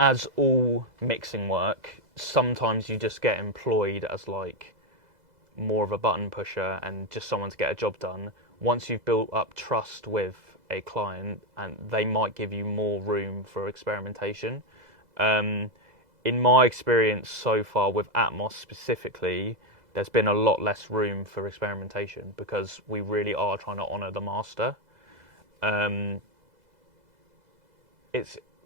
as all mixing work, sometimes you just get employed as like more of a button pusher and just someone to get a job done. Once you've built up trust with a client, and they might give you more room for experimentation. In my experience so far with Atmos specifically, there's been a lot less room for experimentation because we really are trying to honour the master.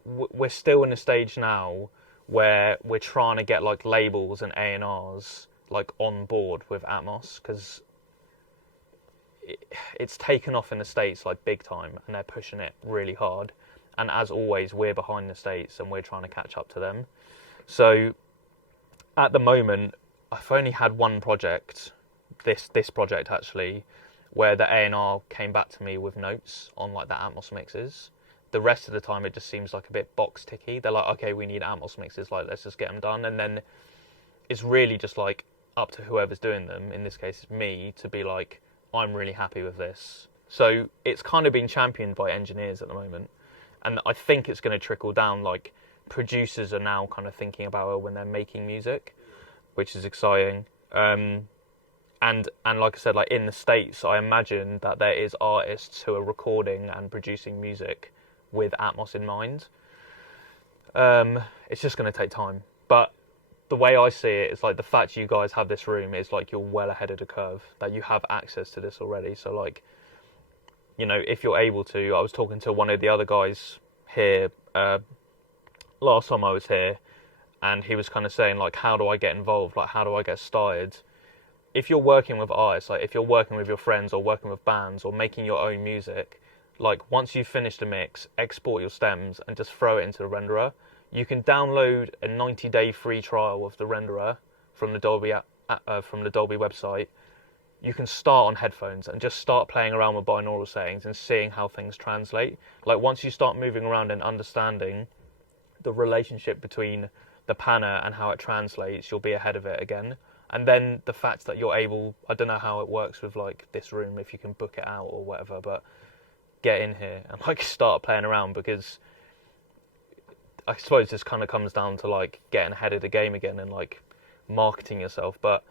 We're still in a stage now where we're trying to get like labels and A&Rs like on board with Atmos, because it's taken off in the States like big time and they're pushing it really hard, and as always we're behind the States and we're trying to catch up to them. So at the moment I've only had one project, this project actually, where the A&R came back to me with notes on like the Atmos mixes. The rest of the time it just seems like a bit box ticky. They're like, okay, we need Atmos mixes, like let's just get them done, and then it's really just like up to whoever's doing them, in this case me, to be like, I'm really happy with this. So it's kind of being championed by engineers at the moment, and I think it's going to trickle down. Like producers are now kind of thinking about it when they're making music, which is exciting. And like I said, like in the States, I imagine that there is artists who are recording and producing music with Atmos in mind. It's just going to take time, but the way I see it is like the fact you guys have this room is like you're well ahead of the curve, that you have access to this already. So like, you know, if you're able to, I was talking to one of the other guys here last time I was here, and he was kind of saying like, how do I get involved? Like, how do I get started? If you're working with artists, like if you're working with your friends or working with bands or making your own music, like once you've finished a mix, export your stems and just throw it into the renderer. You can download a 90-day free trial of the renderer from the Dolby website. You can start on headphones and just start playing around with binaural settings and seeing how things translate. Like once you start moving around and understanding the relationship between the panner and how it translates, you'll be ahead of it again. And then the fact that you're able, I don't know how it works with like this room, if you can book it out or whatever, but get in here and like start playing around, because I suppose this kind of comes down to like getting ahead of the game again and like marketing yourself. But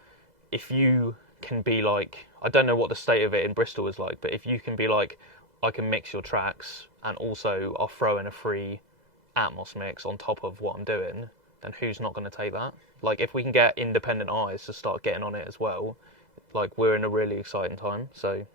if you can be like, I don't know what the state of it in Bristol is like, but if you can be like, I can mix your tracks and also I'll throw in a free Atmos mix on top of what I'm doing, then who's not going to take that? Like if we can get independent artists to start getting on it as well, like we're in a really exciting time. So